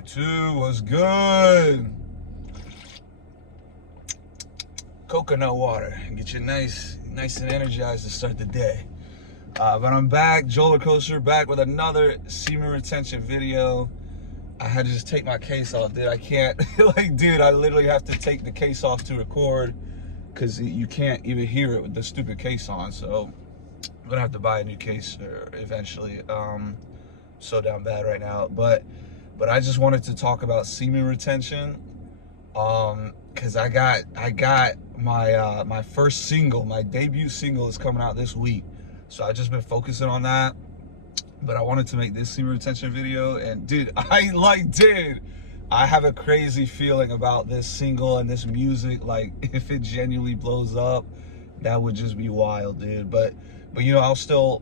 You too. What's good? Coconut water. Get you nice and energized to start the day. But I'm back, Joel Coaster, back with another semen retention video. I had to just take my case off, dude. I can't, dude, I literally have to take the case off to record because you can't even hear it with the stupid case on. So I'm gonna have to buy a new case eventually. So down bad right now, but I just wanted to talk about semen retention, because I got my my first single, my debut single is coming out this week, so I've just been focusing on that. But I wanted to make this semen retention video, and dude, I have a crazy feeling about this single and this music. Like, if it genuinely blows up, that would just be wild, dude. But you know, I'll still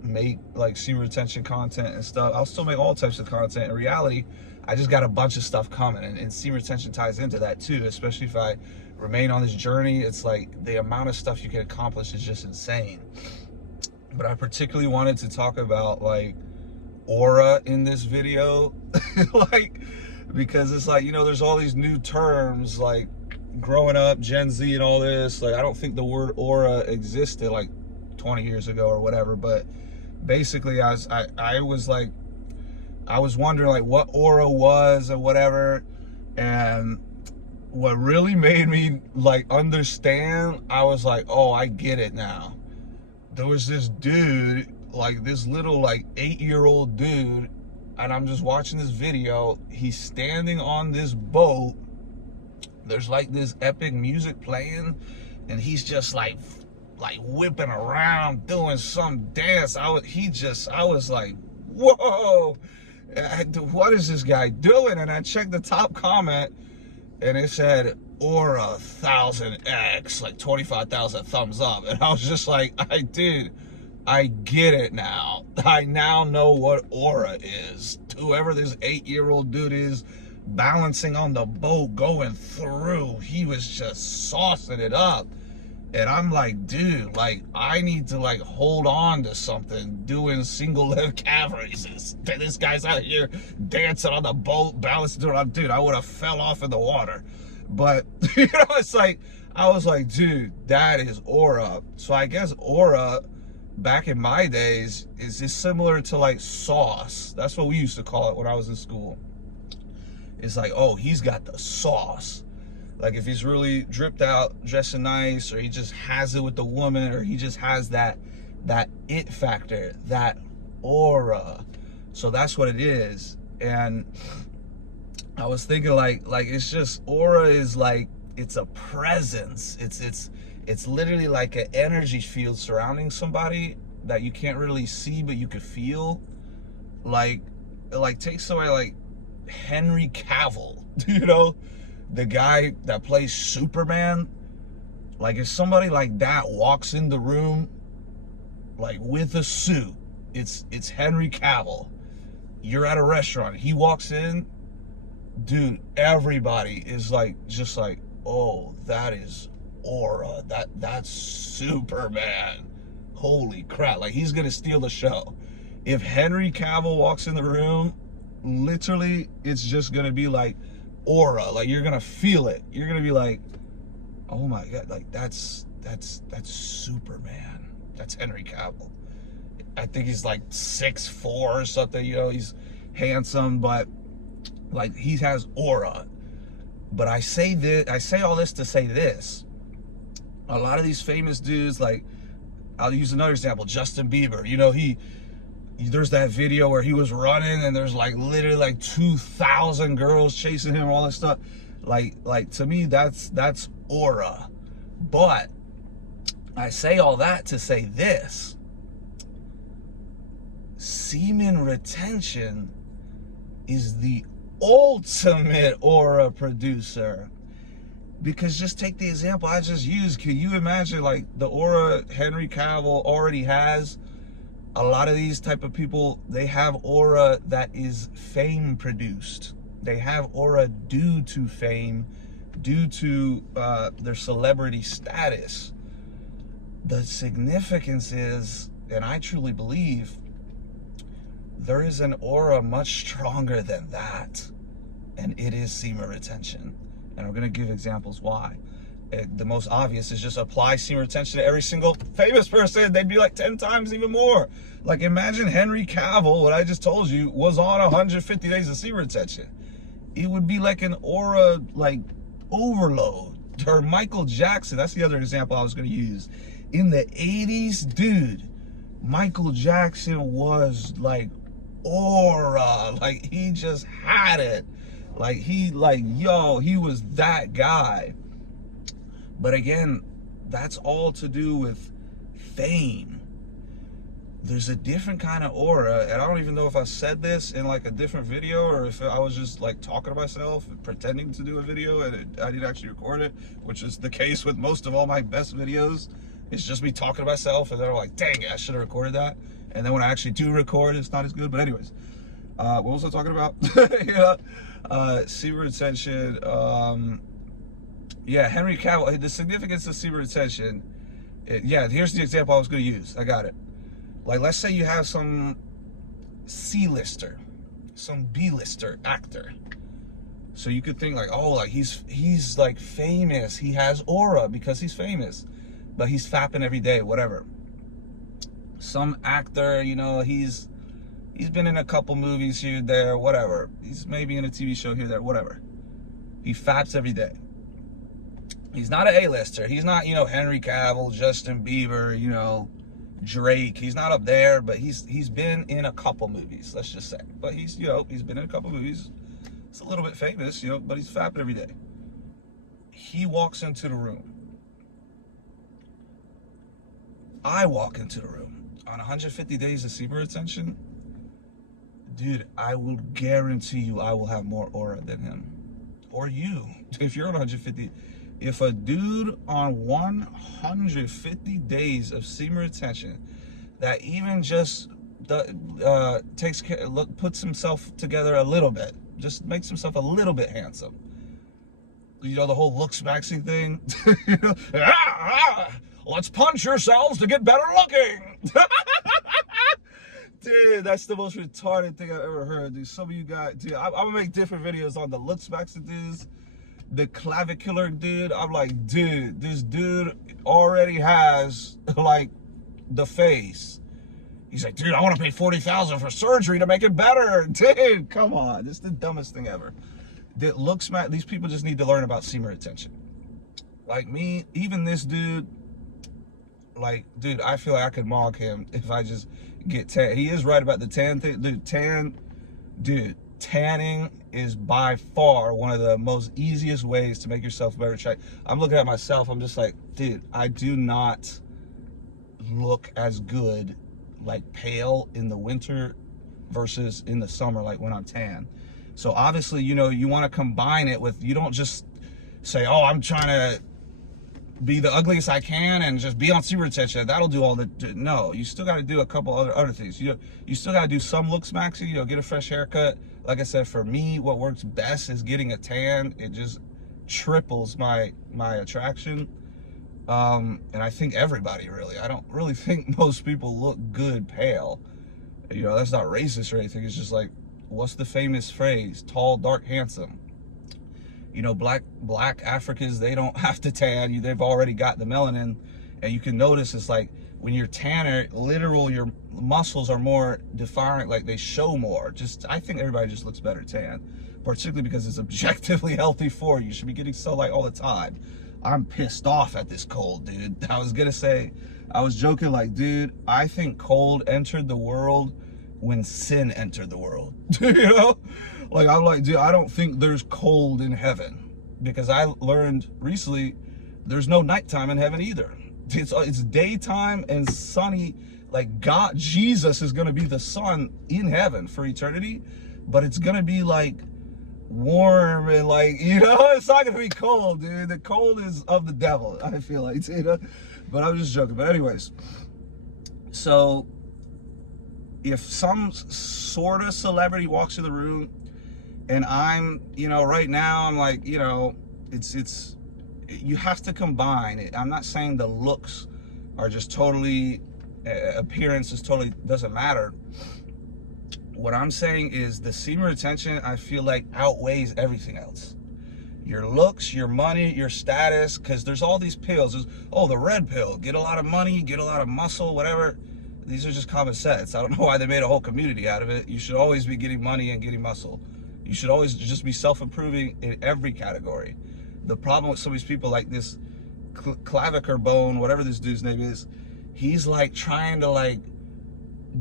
make like semen retention content and stuff. I'll still make all types of content. In reality, I just got a bunch of stuff coming, and semen retention ties into that too, especially if I remain on this journey. It's like the amount of stuff you can accomplish is just insane. But I particularly wanted to talk about like aura in this video, because it's like, you know, there's all these new terms, like growing up, Gen Z and all this. Like, I don't think the word aura existed like 20 years ago or whatever, but basically I was wondering like what aura was or whatever. And what really made me like understand, I was like, oh, I get it now. There was this dude, like this little like 8-year-old dude, and I'm just watching this video. He's standing on this boat. There's like this epic music playing, and he's just like whipping around doing some dance. I was like, whoa, what is this guy doing? And I checked the top comment, and it said aura 1000x, like 25,000 thumbs up. And I was just like, I get it now. I now know what aura is. Whoever this 8-year-old dude is balancing on the boat going through, he was just saucing it up. And I'm like, dude, like, I need to like hold on to something, doing single leg calf raises. This guy's out here dancing on the boat, balancing around. Dude, I would have fell off in the water. But you know, it's like, I was like, dude, that is aura. So I guess aura back in my days is just similar to like sauce. That's what we used to call it when I was in school. It's like, oh, he's got the sauce. Like, if he's really dripped out, dressing nice, or he just has it with the woman, or he just has that it factor, that aura. So that's what it is. And I was thinking like it's just, aura is like, it's a presence. It's literally like an energy field surrounding somebody that you can't really see, but you could feel. Like take somebody like Henry Cavill, you know, the guy that plays Superman. Like, if somebody like that walks in the room, like with a suit, it's Henry Cavill. You're at a restaurant, he walks in, dude, everybody is like, just like, oh, that is aura. That's Superman. Holy crap! Like, he's gonna steal the show. If Henry Cavill walks in the room, literally, it's just gonna be like aura. Like, you're gonna feel it. You're gonna be like, oh my god, like that's Superman. That's Henry Cavill. I think he's like 6'4" or something, you know, he's handsome, but like, he has aura. But I say all this to say this. A lot of these famous dudes, like, I'll use another example, Justin Bieber. You know, there's that video where he was running and there's like literally like 2,000 girls chasing him, all that stuff. Like to me, that's aura. But I say all that to say this: semen retention is the ultimate aura producer. Because just take the example I just used. Can you imagine like the aura Henry Cavill already has? A lot of these type of people, they have aura that is fame produced. They have aura due to fame, due to their celebrity status. The significance is, and I truly believe, There is an aura much stronger than that, and it is semen retention. And I'm gonna give examples why. The most obvious is just apply semen retention to every single famous person. They'd be like 10 times even more. Like, imagine Henry Cavill, what I just told you, was on 150 days of semen retention. It would be like an aura, like, overload. Or Michael Jackson, that's the other example I was gonna use. In the 80s, dude, Michael Jackson was like aura. Like, he just had it. Like, he was that guy. But again, that's all to do with fame. There's a different kind of aura, and I don't even know if I said this in like a different video or if I was just like talking to myself, pretending to do a video and I didn't actually record it, which is the case with most of all my best videos. It's just me talking to myself, and then I'm like, dang it, I should have recorded that. And then when I actually do record, it's not as good. But anyways, what was I talking about? Semen retention. Yeah, Henry Cavill, the significance of semen retention. Yeah, here's the example I was going to use. I got it. Like, let's say you have some C-lister, some B-lister actor. So you could think like, oh, like he's like famous. He has aura because he's famous, but he's fapping every day, whatever. Some actor, you know, he's been in a couple movies here, there, whatever. He's maybe in a TV show here, there, whatever. He faps every day. He's not an A-lister. He's not, you know, Henry Cavill, Justin Bieber, you know, Drake. He's not up there, but he's been in a couple movies, let's just say. But he's, you know, he's been in a couple movies. It's a little bit famous, you know, but he's fapping every day. He walks into the room. I walk into the room on 150 days of semen retention. Dude, I will guarantee you I will have more aura than him. Or you, if you're on 150. If a dude on 150 days of semen retention that even just takes care, puts himself together a little bit, just makes himself a little bit handsome. You know, the whole looks maxing thing. Let's punch yourselves to get better looking. Dude, that's the most retarded thing I've ever heard, dude. Some of you guys, dude, I'm gonna make different videos on the looks maxing dudes. The clavicular dude, I'm like, dude, this dude already has like the face. He's like, dude, I want to pay $40,000 for surgery to make it better. Dude, come on, this is the dumbest thing ever. These people just need to learn about semen retention. Like me, even this dude, like, dude, I feel like I could mog him if I just get tan. He is right about the tan thing, dude. Tanning is by far one of the most easiest ways to make yourself better. I'm looking at myself, I'm just like, dude, I do not look as good like pale in the winter versus in the summer, like when I'm tan. So obviously, you know, you want to combine it with, you don't just say, oh, I'm trying to be the ugliest I can and just be on semen retention. That'll do all the, no, you still got to do a couple other things. You still got to do some looks maxing, you know, get a fresh haircut. Like I said, for me, what works best is getting a tan. It just triples my attraction. And I think everybody really, I don't really think most people look good pale. You know, that's not racist or anything. It's just like, what's the famous phrase? Tall, dark, handsome. You know, black Africans, they don't have to tan. They've already got the melanin. And you can notice it's like, when you're tanner, your muscles are more defined, like they show more. I think everybody just looks better tan, particularly because it's objectively healthy for you. You should be getting sunlight all the time. I'm pissed off at this cold, dude. I was joking like, dude, I think cold entered the world when sin entered the world. You know? Like, I'm like, dude, I don't think there's cold in heaven, because I learned recently there's no nighttime in heaven either. It's daytime and sunny. Like, God, Jesus is going to be the sun in heaven for eternity, but it's going to be like warm and like, you know, it's not going to be cold, dude. The cold is of the devil, I feel like, you know, but I was just joking. But anyways, so if some sort of celebrity walks in the room and I'm, you know, right now I'm like, you know, you have to combine it. I'm not saying the looks are just totally, appearance is totally, doesn't matter. what I'm saying is the semen retention, I feel like, outweighs everything else. Your looks, your money, your status, because there's all these pills. There's, oh, the red pill, get a lot of money, get a lot of muscle, whatever. These are just common sense. I don't know why they made a whole community out of it. You should always be getting money and getting muscle. You should always just be self-improving in every category. The problem with some of these people, like this clavicle bone, whatever this dude's name is, he's like trying to like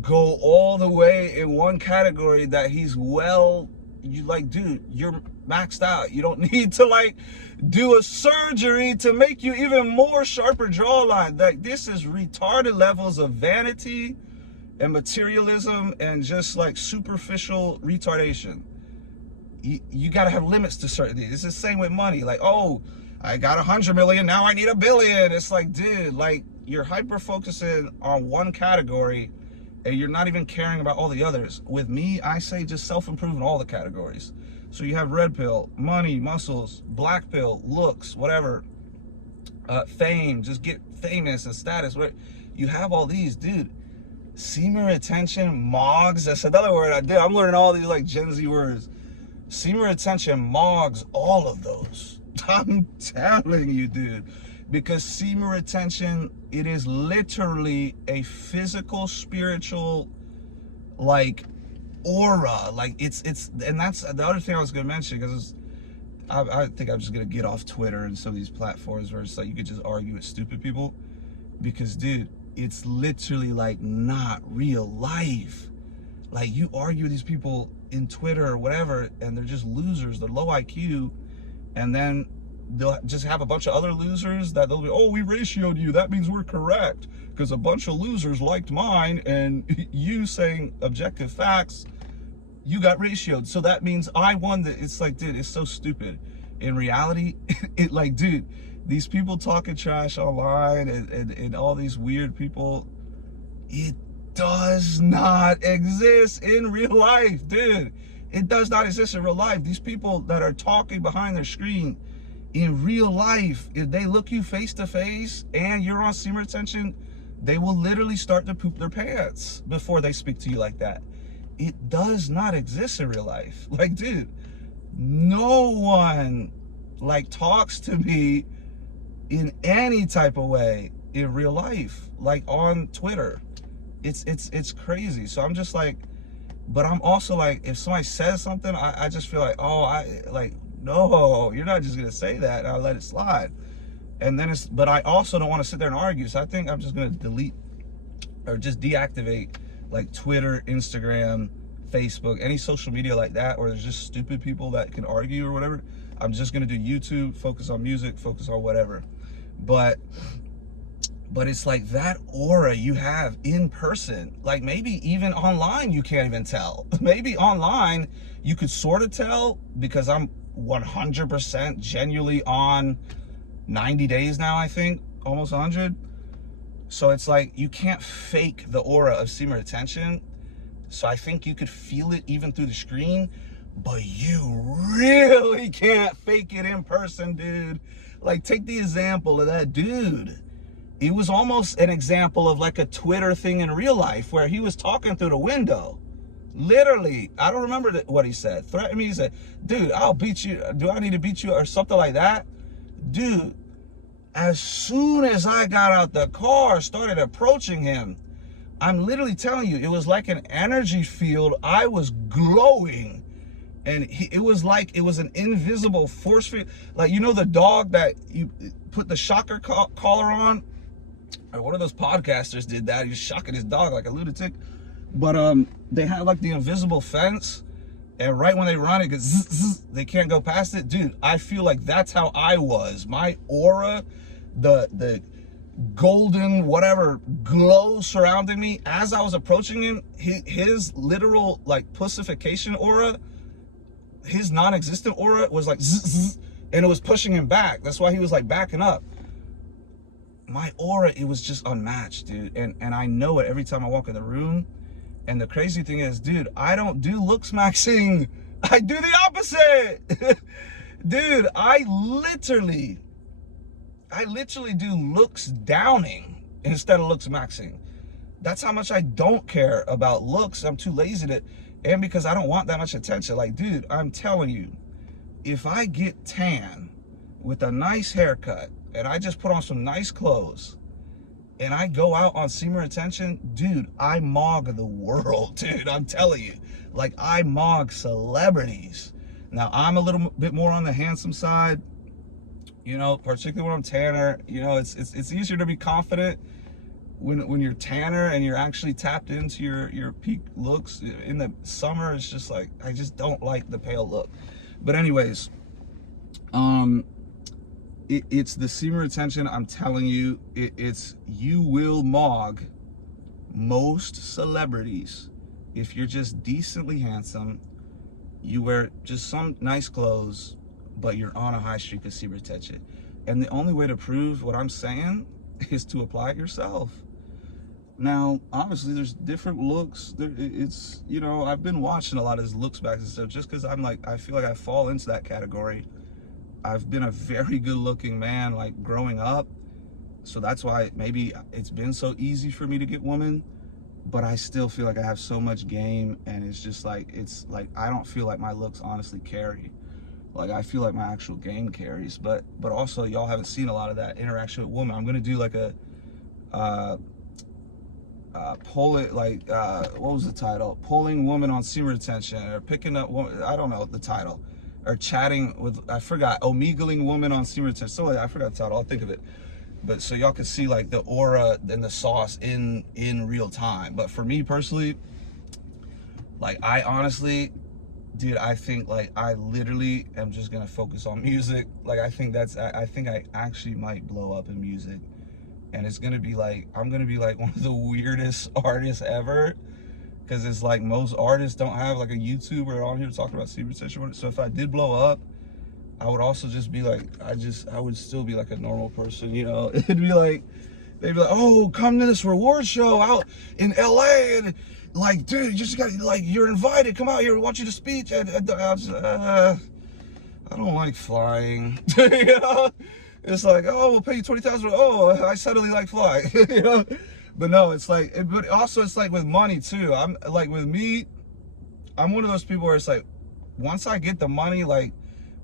go all the way in one category that he's well, you like, dude, you're maxed out. You don't need to like do a surgery to make you even more sharper jawline. Like, this is retarded levels of vanity and materialism and just like superficial retardation. You got to have limits to certain things. It's the same with money. Like, oh, I got 100 million, now I need 1 billion. It's like, dude, like, you're hyper focusing on one category and you're not even caring about all the others. With me, I say just self-improve in all the categories. So you have red pill, money, muscles, black pill, looks, whatever, fame, just get famous and status. You have all these, dude. Semen retention, mogs, that's another word I did. I'm learning all these like Gen Z words. Semen retention, mogs, all of those. I'm telling you, dude. Because semen retention, it is literally a physical, spiritual, like, aura. Like, it's and that's the other thing I was gonna mention, because I think I'm just gonna get off Twitter and some of these platforms where it's like you could just argue with stupid people, because, dude, it's literally like not real life. Like, you argue with these people in Twitter or whatever, and they're just losers, they're low IQ, and then they'll just have a bunch of other losers that they'll be, oh, we ratioed you, that means we're correct, because a bunch of losers liked mine, and you saying objective facts, you got ratioed, so that means I won. It's like, dude, it's so stupid. In reality, it like, dude, these people talking trash online and all these weird people, it does not exist in real life, dude. It does not exist in real life. These people that are talking behind their screen, in real life, if they look you face to face and you're on semen retention, they will literally start to poop their pants before they speak to you like that. It does not exist in real life. Like, dude, no one like talks to me in any type of way in real life, like on Twitter. It's crazy. So I'm just like, but I'm also like, if somebody says something, I just feel like, oh, no, you're not just gonna say that and I'll let it slide. And then but I also don't want to sit there and argue. So I think I'm just gonna delete or just deactivate like Twitter, Instagram, Facebook, any social media like that, where there's just stupid people that can argue or whatever. I'm just gonna do YouTube, focus on music, focus on whatever. But it's like that aura you have in person. Like, maybe even online you can't even tell. Maybe online you could sort of tell, because I'm 100% genuinely on 90 days now, I think, almost 100. So it's like, you can't fake the aura of semen retention. So I think you could feel it even through the screen, but you really can't fake it in person, dude. Like, take the example of that dude. It was almost an example of like a Twitter thing in real life, where he was talking through the window. Literally, I don't remember what he said. Threatened me, he said, dude, I'll beat you. Do I need to beat you? Or something like that. Dude, as soon as I got out the car, started approaching him, I'm literally telling you, it was like an energy field. I was glowing. And it was like, it was an invisible force field. Like, you know the dog that you put the shocker collar on? Or one of those podcasters did that. He was shocking his dog like a lunatic. But they have like the invisible fence, and right when they run, it goes zzz, zzz, they can't go past it. Dude, I feel like that's how I was. My aura, the golden whatever glow surrounding me as I was approaching him, his literal like pussification aura, his non-existent aura was like zzz, zzz, and it was pushing him back. That's why he was like backing up. My aura, it was just unmatched, dude. And I know it every time I walk in the room. And the crazy thing is, dude, I don't do looks maxing. I do the opposite. Dude, I literally do looks downing instead of looks maxing. That's how much I don't care about looks. I'm too lazy to. and because I don't want that much attention. Like, dude, I'm telling you, if I get tan with a nice haircut and I just put on some nice clothes and I go out on Semen Retention, dude, I mog the world, dude. I'm telling you, like, I mog celebrities. Now, I'm a little bit more on the handsome side, you know, particularly when I'm tanner. You know, it's easier to be confident when you're tanner and you're actually tapped into your peak looks. In the summer, it's just like, I just don't like the pale look. But anyways, it's the Semen Retention. I'm telling you, you will mog most celebrities if you're just decently handsome, you wear just some nice clothes, but you're on a high streak of Semen Retention. And the only way to prove what I'm saying is to apply it yourself. Now, obviously, there's different looks. It's, you know, I've been watching a lot of his looks back and stuff just because I'm like, I feel like I fall into that category. I've been a very good looking man, like, growing up. So that's why maybe it's been so easy for me to get women. But I still feel like I have so much game, and it's just like, I don't feel like my looks honestly carry. Like, I feel like my actual game carries. But also, y'all haven't seen a lot of that interaction with women. I'm gonna do like a what was the title? Polling woman on Semen Retention, or picking up woman, I don't know the title, or chatting with, I forgot, omegling woman on Semen Retention. So I forgot the title, I'll think of it. But so y'all can see like the aura and the sauce in real time. But for me personally, like, I honestly, dude, I think like I literally am just gonna focus on music. Like, I think I actually might blow up in music. And it's gonna be like, I'm gonna be like one of the weirdest artists ever, because it's like most artists don't have like a YouTuber on here talking about Semen Retention. So if I did blow up, I would also just be like, I would still be like a normal person, you know. It'd be like, they'd be like, oh, come to this reward show out in LA, and like, dude, you just got, like, you're invited, come out here, we want you to speak. And I was, I don't like flying, you know. It's like, oh, we'll pay you $20,000. Oh, I suddenly like flying, you know. But no, it's like, but also it's like with money too. I'm like, with me, I'm one of those people where it's like, once I get the money, like,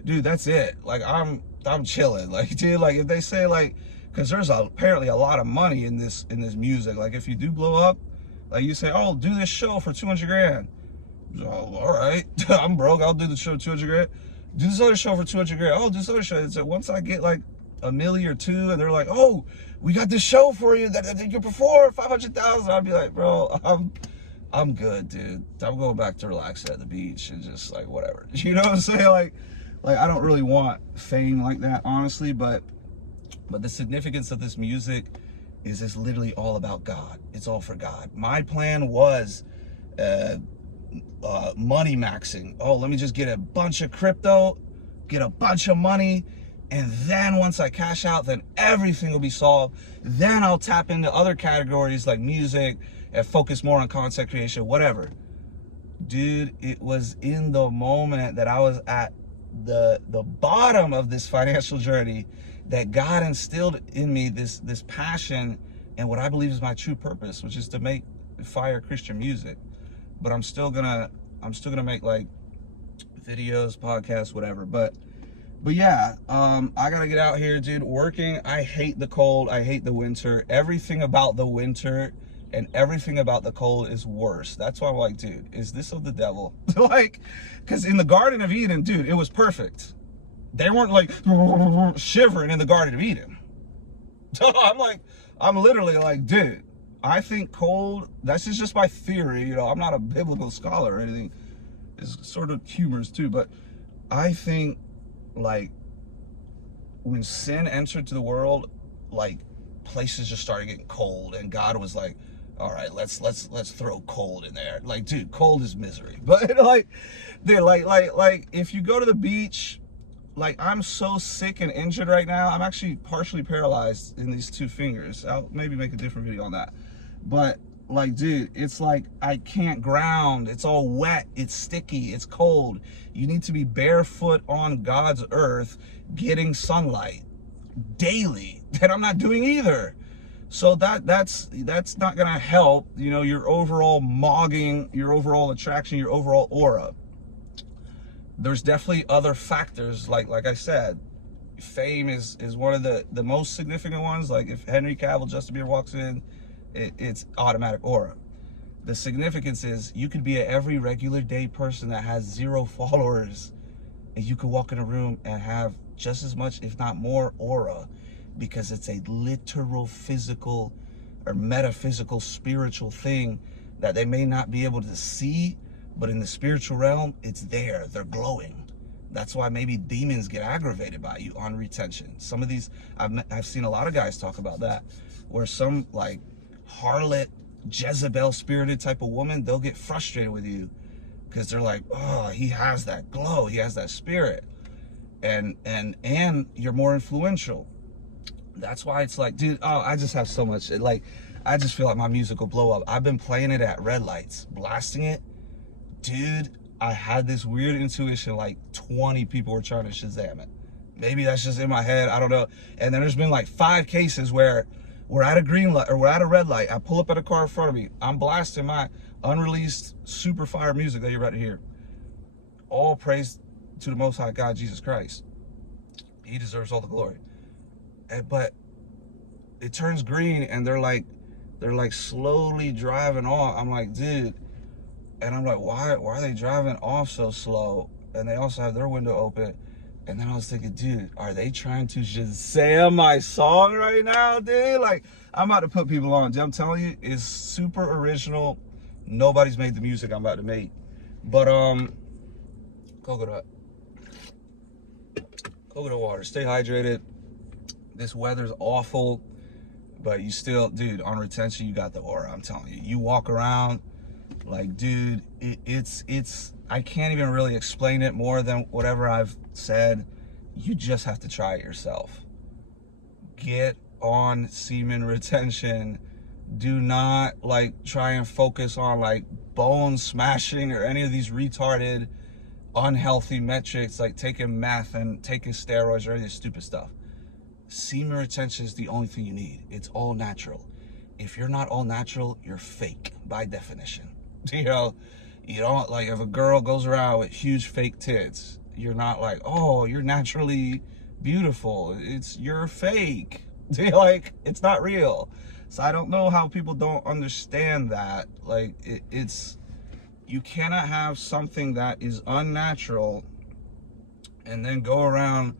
dude, that's it. Like, I'm chilling. Like, dude, like, if they say like, because there's apparently a lot of money in this music. Like, if you do blow up, like, you say, oh, do this show for 200 grand. Oh, all right, I'm broke. I'll do the show 200 grand. Do this other show for 200 grand. Oh, do this other show. It's like, once I get like $1 million or $2 million, and they're like, oh, we got this show for you that you can perform 500,000. I'd be like, bro, I'm good, dude. I'm going back to relax at the beach and just like whatever. You know what I'm saying? Like I don't really want fame like that, honestly. But the significance of this music is it's literally all about God. It's all for God. My plan was money maxing. Oh, let me just get a bunch of crypto, get a bunch of money, and then once I cash out, then everything will be solved. Then I'll tap into other categories like music and focus more on content creation, whatever. Dude, it was in the moment that I was at the bottom of this financial journey that God instilled in me this passion and what I believe is my true purpose, which is to make fire Christian music. But I'm still gonna make like videos, podcasts, whatever. But yeah, I gotta get out here, dude. Working. I hate the cold. I hate the winter. Everything about the winter and everything about the cold is worse. That's why I'm like, dude, is this of the devil? Like, because in the Garden of Eden, dude, it was perfect. They weren't like shivering in the Garden of Eden. I'm literally like, dude, I think cold, that's just my theory, you know. I'm not a biblical scholar or anything. It's sort of humorous too, but I think like when sin entered to the world, like places just started getting cold, and God was like, all right, let's throw cold in there. Like, dude, cold is misery. But like, dude, like if you go to the beach, like, I'm so sick and injured right now. I'm actually partially paralyzed in these 2 fingers. I'll maybe make a different video on that. But like, dude, it's like I can't ground. It's all wet. It's sticky. It's cold. You need to be barefoot on God's earth getting sunlight daily. That I'm not doing either. So that's not gonna help, you know, your overall mogging, your overall attraction, your overall aura. There's definitely other factors, like I said, fame is one of the most significant ones. Like if Henry Cavill, Justin Bieber walks in, it's automatic aura. The significance is you could be an every regular day person that has 0 followers, and you could walk in a room and have just as much, if not more, aura, because it's a literal physical or metaphysical spiritual thing that they may not be able to see, but in the spiritual realm, it's there. They're glowing. That's why maybe demons get aggravated by you on retention. Some of these, I've seen a lot of guys talk about that, where some like harlot, Jezebel spirited type of woman, they'll get frustrated with you because they're like, oh, he has that glow, he has that spirit, and you're more influential. That's why it's like, dude, oh, I just have so much, like, I just feel like my music will blow up. I've been playing it at red lights, blasting it. Dude, I had this weird intuition, like 20 people were trying to Shazam it. Maybe that's just in my head, I don't know. And then there's been like 5 cases where we're at a green light, or we're at a red light. I pull up at a car in front of me. I'm blasting my unreleased super fire music that you're about to hear. All praise to the Most High God, Jesus Christ. He deserves all the glory. But it turns green, and they're like slowly driving off. I'm like, dude, and I'm like, why are they driving off so slow? And they also have their window open. And then I was thinking, dude, are they trying to Shazam my song right now, dude? Like, I'm about to put people on. I'm telling you, it's super original. Nobody's made the music I'm about to make. But coconut water. Stay hydrated. This weather's awful, but you still, dude, on retention, you got the aura. I'm telling you. You walk around like, dude, it's I can't even really explain it more than whatever I've said. You just have to try it yourself. Get on semen retention. Do not like try and focus on like bone smashing or any of these retarded, unhealthy metrics like taking meth and taking steroids or any of this stupid stuff. Semen retention is the only thing you need. It's all natural. If you're not all natural, you're fake by definition. You know, you don't, like, if a girl goes around with huge fake tits, you're not like, oh, you're naturally beautiful. You're fake. Like, it's not real. So I don't know how people don't understand that. Like, you cannot have something that is unnatural and then go around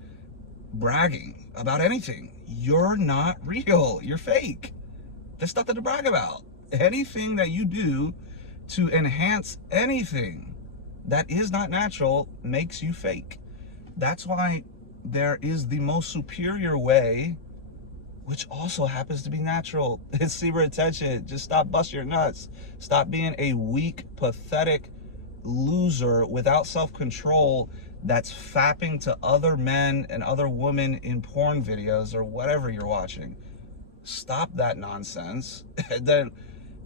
bragging about anything. You're not real. You're fake. There's nothing to brag about. Anything that you do to enhance anything that is not natural makes you fake. That's why there is the most superior way, which also happens to be natural. It's semen retention. Just stop busting your nuts. Stop being a weak, pathetic loser without self-control that's fapping to other men and other women in porn videos or whatever you're watching. Stop that nonsense.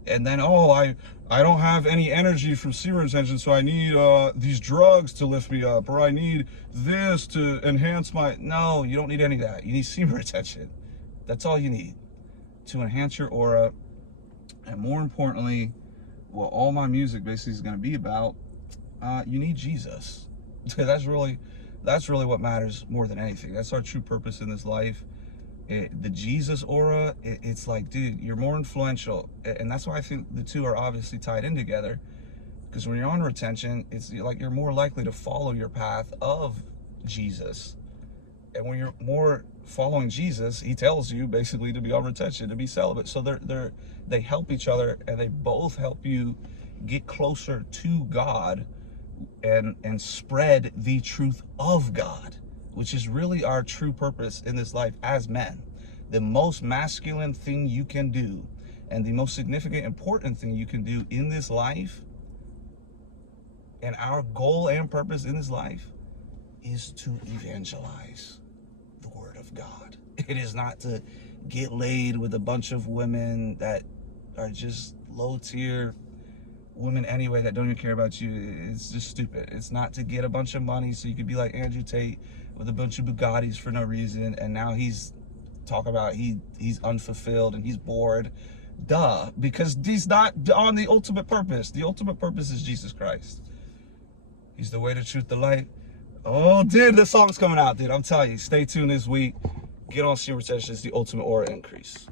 And then, oh, I don't have any energy from semen retention, so I need these drugs to lift me up, or I need this to enhance my... No, you don't need any of that. You need semen retention. That's all you need to enhance your aura. And more importantly, what all my music basically is going to be about, you need Jesus. That's really what matters more than anything. That's our true purpose in this life. The Jesus aura, it's like, dude, you're more influential. And that's why I think the two are obviously tied in together. Because when you're on retention, it's like you're more likely to follow your path of Jesus. And when you're more following Jesus, he tells you basically to be on retention, to be celibate. So they help each other, and they both help you get closer to God and spread the truth of God, which is really our true purpose in this life as men. The most masculine thing you can do, and the most significant, important thing you can do in this life, and our goal and purpose in this life, is to evangelize the word of God. It is not to get laid with a bunch of women that are just low-tier women anyway that don't even care about you. It's just stupid. It's not to get a bunch of money so you could be like Andrew Tate with a bunch of Bugattis for no reason, and now he's talk about he's unfulfilled and he's bored. Duh, because he's not on the ultimate purpose. The ultimate purpose is Jesus Christ. He's the way, the truth, the light. Oh, dude, the song's coming out, dude. I'm telling you, stay tuned this week. Get on Semen Retention. It's the ultimate aura increase.